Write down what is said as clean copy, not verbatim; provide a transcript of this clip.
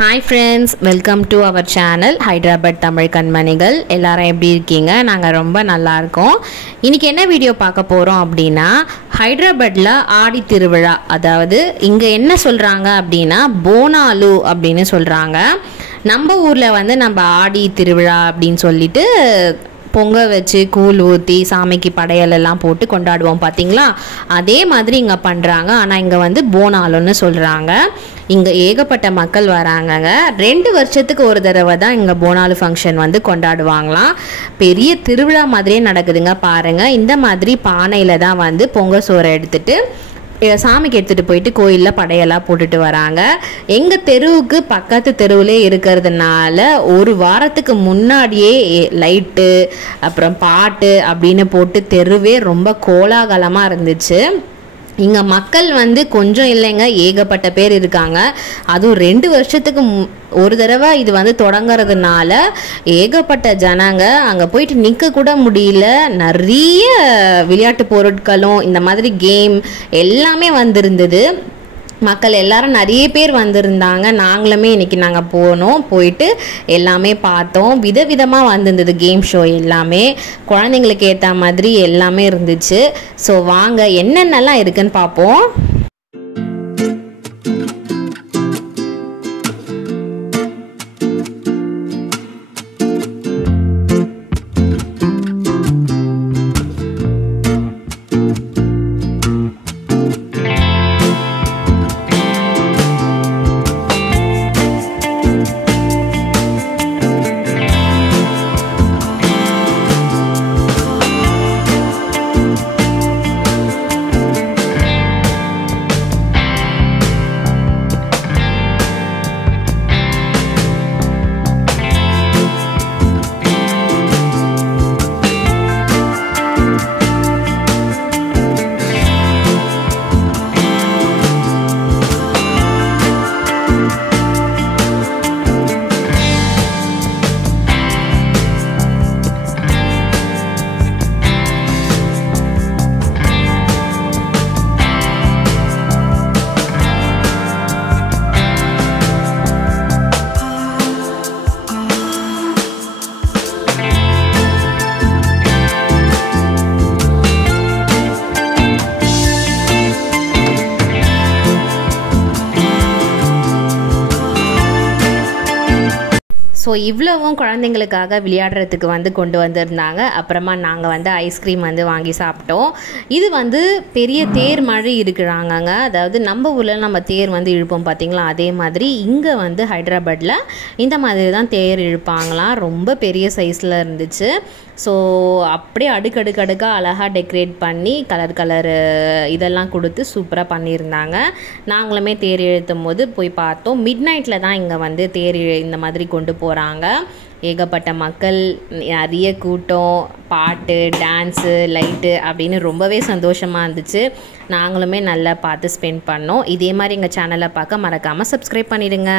Hi friends, welcome to our channel Hyderabad Tamil Kanmanigal. எல்லாரும் எப்படி இருக்கீங்க? நாங்க ரொம்ப நல்லா இருக்கோம். இன்னைக்கு என்ன வீடியோ பார்க்க போறோம் அப்படினா ஹைதராபாத்ல ஆடி திருவிழா. அதாவது இங்க என்ன சொல்றாங்க அப்படினா போனாலு அப்படினு சொல்றாங்க. நம்ம ஊர்ல வந்து நம்ம ஆடி திருவிழா அப்படினு சொல்லிட்டு பொங்க வச்சு கூழ் ஊற்றி சாமிக்கு படையலெல்லாம் போட்டு கொண்டாடுவோம் பார்த்தீங்களா, அதே மாதிரி இங்கே பண்ணுறாங்க. ஆனால் இங்கே வந்து போனாலுன்னு சொல்கிறாங்க. இங்கே ஏகப்பட்ட மக்கள் வராங்கங்க. 2 வருஷத்துக்கு ஒரு தடவை தான் இங்கே போனாலு ஃபங்க்ஷன் வந்து கொண்டாடுவாங்களாம். பெரிய திருவிழா மாதிரியே நடக்குதுங்க பாருங்கள். இந்த மாதிரி பானையில் தான் வந்து பொங்க சோறை எடுத்துகிட்டு சாமிக்கு எடுத்துகிட்டு போயிட்டு கோயிலில் படையெல்லாம் போட்டுட்டு வராங்க. எங்கள் தெருவுக்கு பக்கத்து தெருவிலே இருக்கிறதுனால ஒரு வாரத்துக்கு முன்னாடியே லைட்டு அப்புறம் பாட்டு அப்படின்னு போட்டு தெருவே ரொம்ப கோலாகலமாக இருந்துச்சு. இங்கே மக்கள் வந்து கொஞ்சம் இல்லைங்க, ஏகப்பட்ட பேர் இருக்காங்க. அதுவும் 2 வருஷத்துக்கு ஒரு தடவை இது வந்து தொடங்கிறதுனால ஏகப்பட்ட ஜனங்க அங்கே போயிட்டு நிற்க கூட முடியல. நிறைய விளையாட்டு பொருட்களும் இந்த மாதிரி கேம் எல்லாமே வந்திருந்தது. மக்கள் எல்லாரும் நிறைய பேர் வந்திருந்தாங்க. நாங்களுமே இன்றைக்கி நாங்கள் போயிட்டு எல்லாமே பார்த்தோம். விதவிதமாக வந்திருந்தது கேம் ஷோ எல்லாமே. குழந்தைங்களுக்கு ஏற்ற மாதிரி எல்லாமே இருந்துச்சு. ஸோ வாங்க என்னென்னலாம் இருக்குன்னு பார்ப்போம். ஸோ இவ்வளவும் குழந்தைங்களுக்காக விளையாடுறதுக்கு வந்து கொண்டு வந்திருந்தாங்க. அப்புறமா நாங்கள் வந்து ஐஸ்கிரீம் வந்து வாங்கி சாப்பிட்டோம். இது வந்து பெரிய தேர் மாதிரி இருக்கிறாங்கங்க. அதாவது நம்ம ஊரில் நம்ம தேர் வந்து இழுப்போம் பார்த்தீங்களா, அதே மாதிரி இங்கே வந்து ஹைதராபாத்தில் இந்த மாதிரி தான் தேர் இழுப்பாங்களாம். ரொம்ப பெரிய சைஸில் இருந்துச்சு. ஸோ அப்படியே அடுக்கடுக்காக அழகாக டெக்கரேட் பண்ணி கலர் இதெல்லாம் கொடுத்து சூப்பராக பண்ணியிருந்தாங்க. நாங்களுமே தேர் இழுத்தும் போது போய் பார்த்தோம். மிட் நைட்டில் தான் இங்கே வந்து தேர் இந்த மாதிரி கொண்டு போகிறாங்க. ஏகப்பட்ட மக்கள், நிறைய கூட்டம், பாட்டு, டான்ஸு, லைட்டு அப்படின்னு ரொம்பவே சந்தோஷமாக இருந்துச்சு. நாங்களுமே நல்லா பார்த்து ஸ்பெண்ட் பண்ணோம். இதே மாதிரி எங்கள் சேனலை பார்க்க மறக்காமல் சப்ஸ்கிரைப் பண்ணிடுங்க.